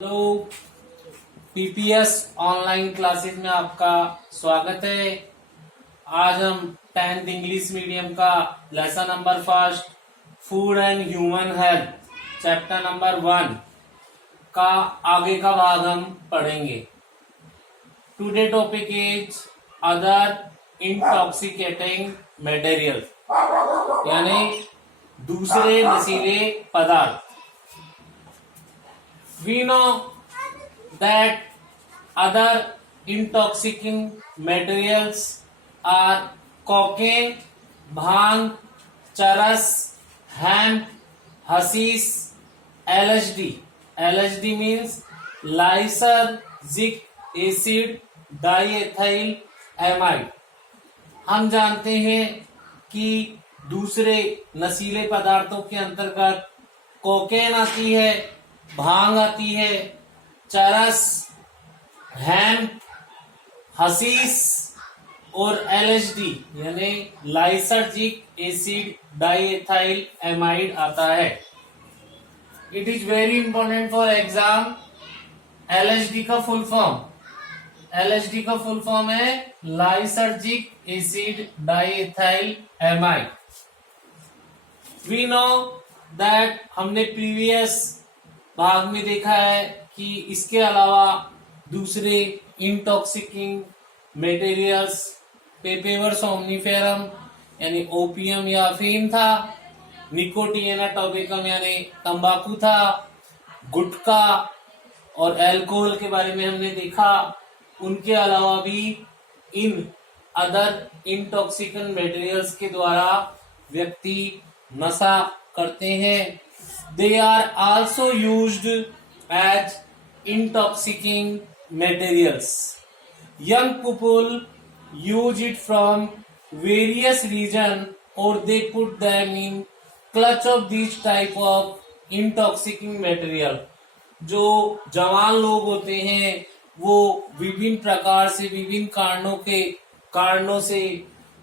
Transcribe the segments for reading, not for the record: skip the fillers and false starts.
Hello, PPS online classes में आपका स्वागत है। आज हम 10th इंग्लिश मीडियम का lesson number first food and human health chapter number 1 का आगे का भाग हम पढ़ेंगे। Today topic is other intoxicating material, यानी दूसरे नशीले पदार्थ। We know that other intoxicating materials are cocaine, bhang, charas, hemp, hashish, LSD. LSD means lysergic acid diethyl amide. हम जानते हैं कि दूसरे नशीले पदार्थों के अंतर्गत कोकेन आती है, भांग आती है, चरस, हेम्प, हशीश और एलएसडी यानी लाइसर्जिक एसिड डाइएथाइल एमाइड आता है। It is very important for exam. LSD का फुल फॉर्म है lysergic acid diethyl amide. We know that हमने प्रीवियस भाग में देखा है कि इसके अलावा दूसरे इंटॉक्सिकिंग मटेरियल्स पेपेवर सोमनीफेरम यानी ओपियम या अफीम था, निकोटिन टोबैकम यानी तंबाकू था, गुटखा और अल्कोहल के बारे में हमने देखा। उनके अलावा भी इन अदर इंटॉक्सिकेंट मटेरियल्स के द्वारा व्यक्ति नशा करते हैं। They are also used as intoxicating materials. Young people use it from various regions or they put them in clutch of these type of intoxicating material. जो जवान लोग होते हैं वो विभिन्न प्रकार से विभिन्न कारणों से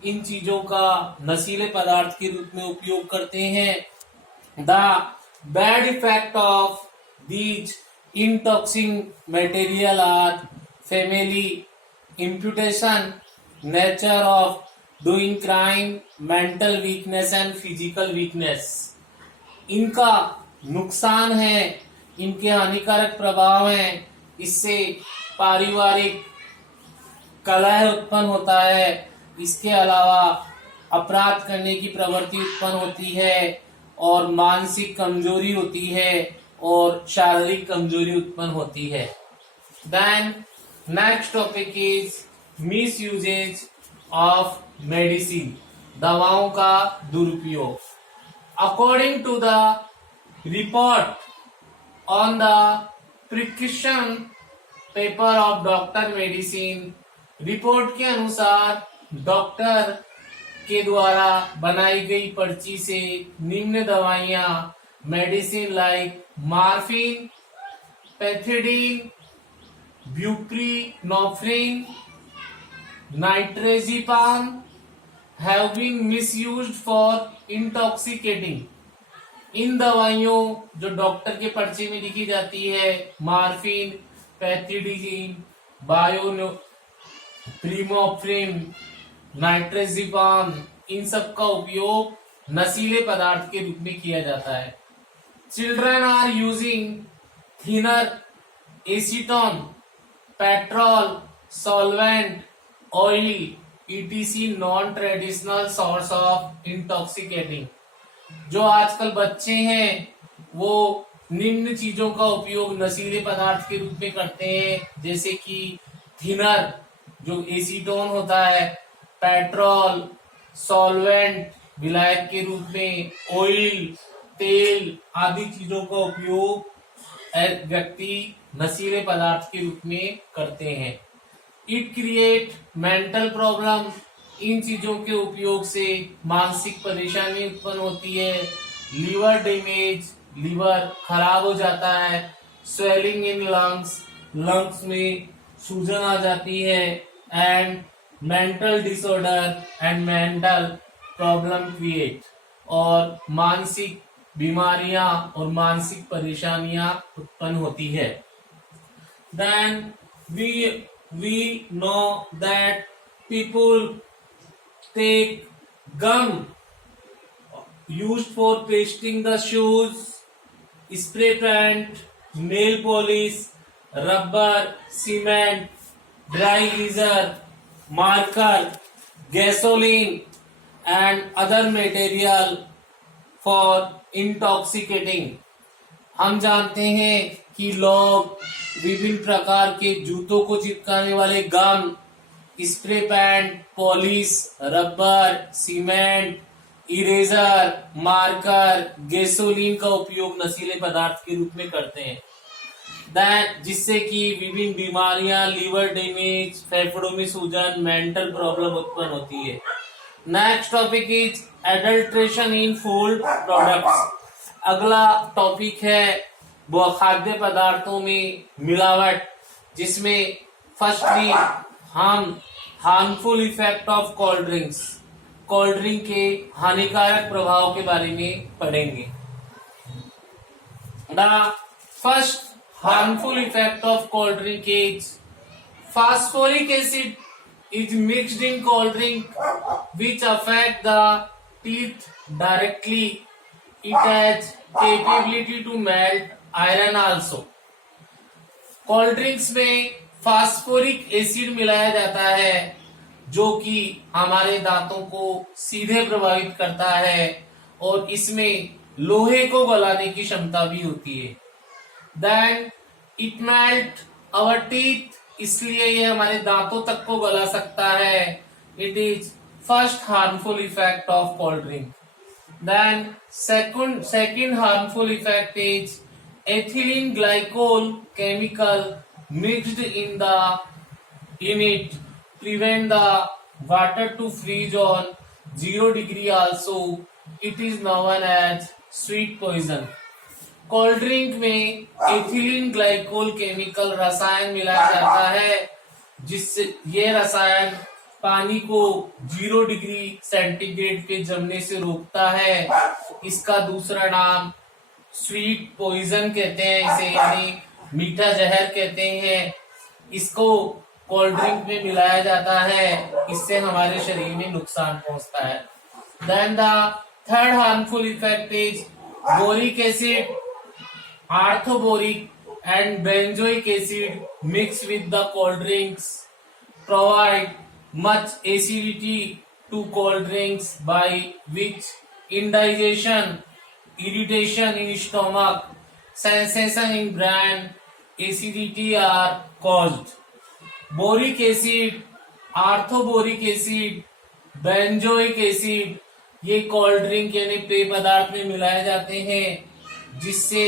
इन चीजों का नशीले पदार्थ के रूप में उपयोग करते हैं। The bad effect of these intoxicating material are family, imputation, nature of doing crime, mental weakness and physical weakness. इनका नुकसान है, इनके हानिकारक प्रभाव हैं। इससे पारिवारिक कलह उत्पन्न होता है। इसके अलावा अपराध करने की प्रवृत्ति उत्पन्न होती है और मानसिक कमजोरी होती है और शारीरिक कमजोरी उत्पन्न होती है। Then next topic is misuses of medicine, दवाओं का दुरुपयोग। According to the report on the prescription paper of doctor medicine, report के अनुसार डॉक्टर के द्वारा बनाई गई पर्ची से निम्न दवाइयां medicine like morphine, pethidine, buprenorphine, nitrazepam have been misused for intoxicating. इन दवाइयों जो डॉक्टर के पर्चे में लिखी जाती है, मार्फिन, पैथिडीन, प्रीमोफ्रिन, नाइट्रेजिपाम, इन सब का उपयोग नशीले पदार्थ के रूप में किया जाता है। Children are using thinner, acetone, petrol, solvent, oil etc non traditional source of intoxicating. जो आजकल बच्चे हैं वो निम्न चीजों का उपयोग नशीले पदार्थ के रूप में करते हैं, जैसे कि थिनर जो एसीटोन होता है, पेट्रोल, सॉल्वेंट विलायक के रूप में, ऑयल, तेल आदि चीजों का उपयोग व्यक्ति नशीले पदार्थ के रूप में करते हैं। इट क्रिएट मेंटल प्रॉब्लम, इन चीजों के उपयोग से मानसिक परेशानी उत्पन्न होती है। लीवर डैमेज, लीवर खराब हो जाता है। स्वेलिंग इन लंग्स में सूजन आ जाती है। And mental disorder and mental problem create, और मानसिक बीमारियां और मानसिक परेशानियां उत्पन्न होती है। then we know that people take gum used for pasting the shoes, spray paint, nail polish, rubber, cement, dry eraser, marker, gasoline and other material for intoxicating. हम जानते हैं कि लोग विभिन्न प्रकार के जूतों को चिपकाने वाले gum, spray paint, polish, rubber, cement, eraser, marker, gasoline का उपयोग नशीले पदार्थ के रूप में करते हैं जिससे कि विभिन्न बीमारियां, लीवर डैमेज, फेफड़ों में सूजन, मेंटल प्रॉब्लम उत्पन्न होती है। Next topic is adulteration in food products. अगला टॉपिक है वो खाद्य पदार्थों में मिलावट, जिसमें फर्स्टली हम harmful effect of cold drinks, cold drink के हानिकारक प्रभाव के बारे में पढ़ेंगे। The first harmful effect of cold drink is phosphoric acid is mixed in cold drink which affect the teeth directly. It has capability to melt iron also. Cold drinks में phosphoric acid मिलाया जाता है जो कि हमारे दांतों को सीधे प्रभावित करता है और इसमें लोहे को गलाने की क्षमता भी होती है। Then it melt our teeth, इसलिए ये हमारे दांतों तक को गला सकता है। It is first harmful effect of cold drink. Then second harmful effect is ethylene glycol chemical mixed in it prevent the water to freeze on 0 degree also. It is known as sweet poison. Cold drink में ethylene glycol chemical रसायन मिलाया जाता है जिससे ये रसायन पानी को 0 डिग्री सेंटीग्रेड पे जमने से रोकता है। इसका दूसरा नाम स्वीट पॉइजन कहते हैं इसे, यानी मीठा जहर कहते हैं। इसको कोल्ड ड्रिंक में मिलाया जाता है, इससे हमारे शरीर में नुकसान पहुंचता है। Then the third harmful effect is boric acid, orthoboric and benzoic acid mixed with the cold drinks provide much acidity to cold drinks by which indigestion, irritation in stomach, sensation in brain, acidity are caused. Boric acid, orthoboric acid, benzoic acid ये cold drink यानी पेय पदार्थ में मिलाए जाते हैं जिससे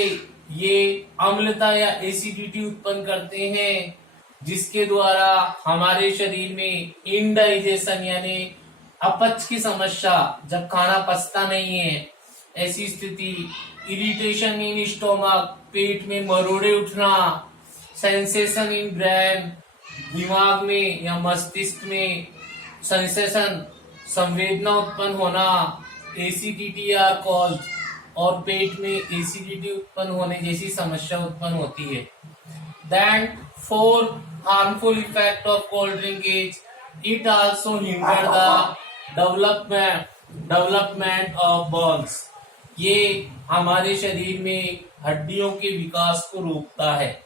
ये अम्लता या एसिडिटी उत्पन्न करते हैं जिसके द्वारा हमारे शरीर में इनडाइजेशन यानी अपच की समस्या, जब खाना पचता नहीं है ऐसी स्थिति, इरिटेशन इन स्टोमक पेट में मरोड़े उठना, सेंसेशन इन ब्रेन दिमाग में या मस्तिष्क में सेंसेशन संवेदना उत्पन्न होना, एसिडिटी आर कॉज्ड और पेट में एसिडिटी उत्पन्न होने जैसी समस्या उत्पन्न होती है। Then fourth harmful effect of cold drink is it also hinder the development of bones. ये हमारे शरीर में हड्डियों के विकास को रोकता है।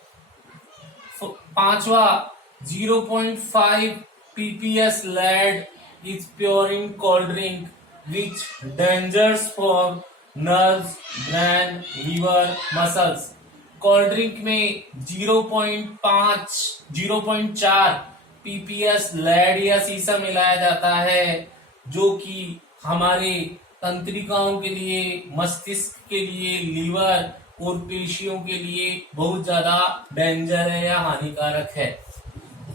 पांचवा 0.5 ppm lead is pure in cold drink which dangerous for nerves, brain, liver, muscles. Cold drink में 0.4 ppm लेड या सीसा मिलाया जाता है जो कि हमारे तंत्रिकाओं के लिए, मस्तिष्क के लिए, लीवर और पेशियों के लिए बहुत ज्यादा डेंजर है या हानिकारक है।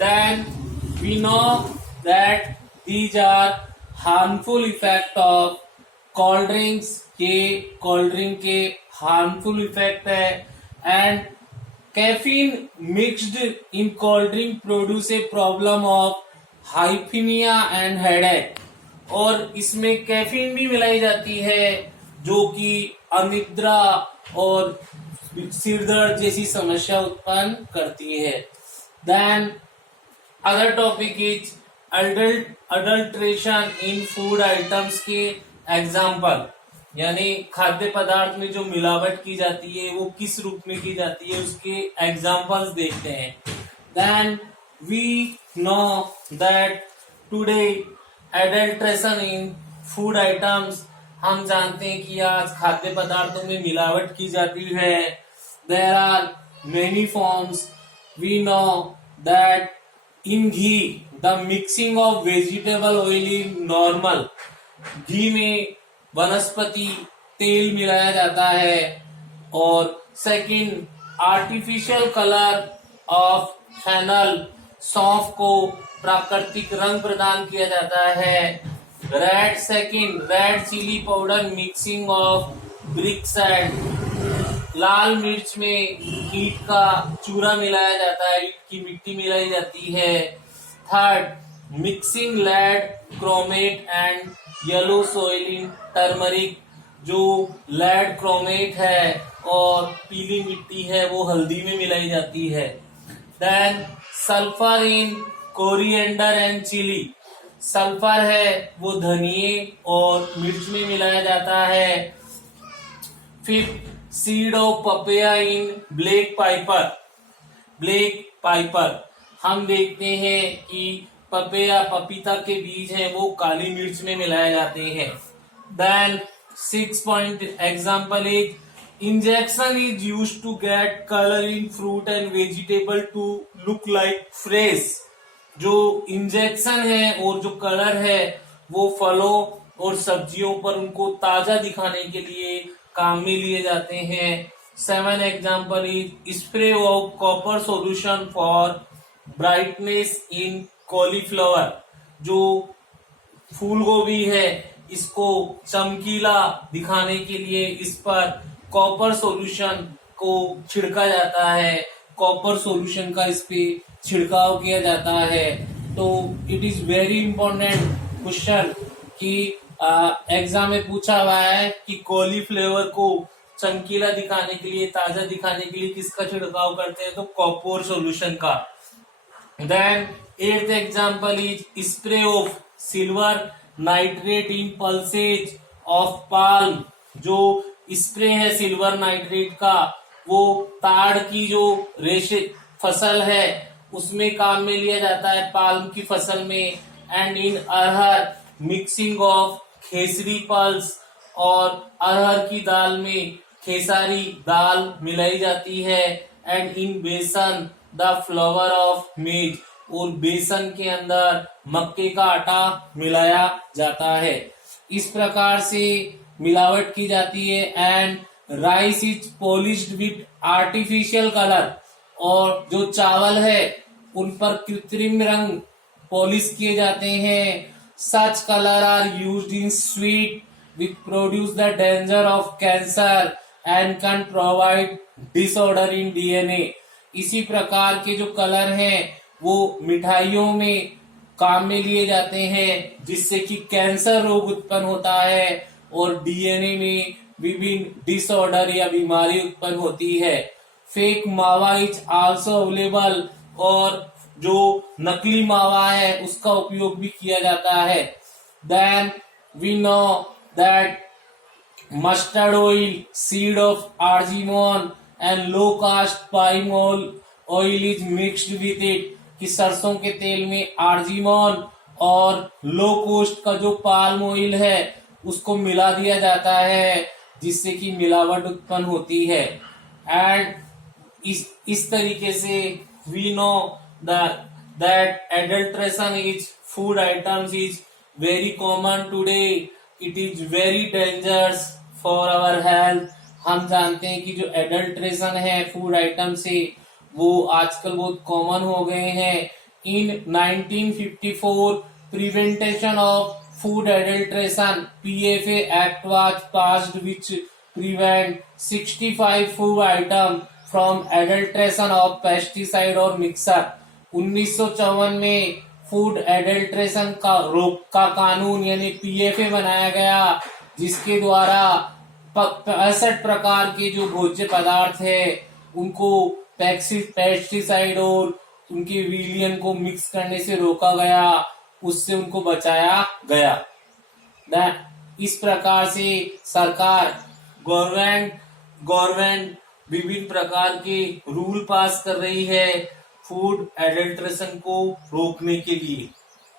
Then we know that these are harmful effect of cold drinks के कोल्ड ड्रिंक के हार्मफुल इफेक्ट है and caffeine mixed in cold drink produce a problem of hyponia and headache. और इसमें कैफीन भी मिलाई जाती है जो कि अनिद्रा और सिरदर्द जैसी समस्या उत्पन्न करती है। Then other topic is adulteration in food items के एग्जाम्पल, यानी खाद्य पदार्थ में जो मिलावट की जाती है वो किस रूप में की जाती है उसके एग्जाम्पल्स देखते हैं. Then we know that today adulteration in food items, हम जानते हैं कि आज खाद्य पदार्थों में मिलावट की जाती है. There are many forms. We know that in ghee the mixing of vegetable oil is normal. घी में वनस्पति तेल मिलाया जाता है. और second, artificial colour of fennel, सौंफ को प्राकृतिक रंग प्रदान किया जाता है. Red chilli powder mixing of bricks and, लाल मिर्च में ईंट का चूरा मिलाया जाता है, ईंट की मिट्टी मिलाई जाती है. Third, mixing lead chromate and yellow soil in turmeric, जो लेड क्रोमेट है और पीली मिट्टी है वो हल्दी में मिलाई जाती है. Then sulphur in coriander and chilli, sulphur है वो धनिये और मिर्च में मिलाया जाता है. Fifth, seed of papaya in black piper, हम देखते हैं कि पपैया पपीता के बीज हैं वो काली मिर्च में मिलाए जाते हैं. Then 6 point example is injection is used to get colour in fruit and vegetable to look like fresh. जो इंजेक्शन है और जो कलर है वो फलों और सब्जियों पर उनको ताजा दिखाने के लिए काम में लिए जाते हैं. 7 example is spray of copper solution for brightness in cauliflower, जो फूल गोभी है इसको चमकीला दिखाने के लिए इस पर कॉपर सॉल्यूशन को छिड़का जाता है, कॉपर सॉल्यूशन का इस पे छिड़काव किया जाता है. तो it is very important question कि एग्जाम में पूछा हुआ है कि कॉलीफ्लावर को चमकीला दिखाने के लिए, ताजा दिखाने के लिए किसका छिड़काव करते हैं, तो कॉपर सॉल्यूशन का. Then 8th example is spray of silver nitrate in pulses of palm, जो स्प्रे है सिल्वर नाइट्रेट का वो ताड़ की जो रेशे फसल है उसमें काम में लिया जाता है, पाल्म की फसल में. And in arhar mixing of Khesari pulse, और अरहर की दाल में खेसारी दाल मिलाई जाती है. एंड इन बेसन द फ्लावर ऑफ मेज, और बेसन के अंदर मक्के का आटा मिलाया जाता है. इस प्रकार से मिलावट की जाती है. And rice is polished with artificial colour, और जो चावल है उन पर कृत्रिम रंग पॉलिश किए जाते हैं. Such colour are used in sweet which produce the danger of cancer and can provide disorder in DNA. इसी प्रकार के जो कलर हैं वो मिठाइयों में काम में लिए जाते हैं जिससे कि कैंसर रोग उत्पन्न होता है और डीएनए में विभिन्न डिसऑर्डर या बीमारी उत्पन्न होती है. फेक मावा इज आल्सो अवेलेबल, और जो नकली मावा है उसका उपयोग भी किया जाता है. Then we know that mustard oil, seed of argemone and low cost palm oil is mixed with it, कि सरसों के तेल में आर्जिमोन और लो कॉस्ट का जो पाल्म ऑयल है उसको मिला दिया जाता है जिससे कि मिलावट उत्पन्न होती है. एंड इस तरीके से we know that adulteration is food items is very common today. It is very dangerous for our health. हम जानते हैं कि जो एडल्ट्रेशन है फूड आइटम से वो आजकल बहुत कॉमन हो गए हैं. इन 1954 prevention of food adulteration PFA act was passed which prevent 65 food item from adulteration of pesticide और मिक्सर. 1954 में फूड एडल्ट्रेशन का रोक का कानून यानी PFA बनाया गया, जिसके द्वारा 65 प्रकार के जो भोज्य पदार्थ है उनको पेस्टिसाइड और उनके विलियन को मिक्स करने से रोका गया, उससे उनको बचाया गया। इस प्रकार से सरकार गवर्नमेंट विभिन्न प्रकार के रूल पास कर रही है फूड एडल्ट्रेशन को रोकने के लिए।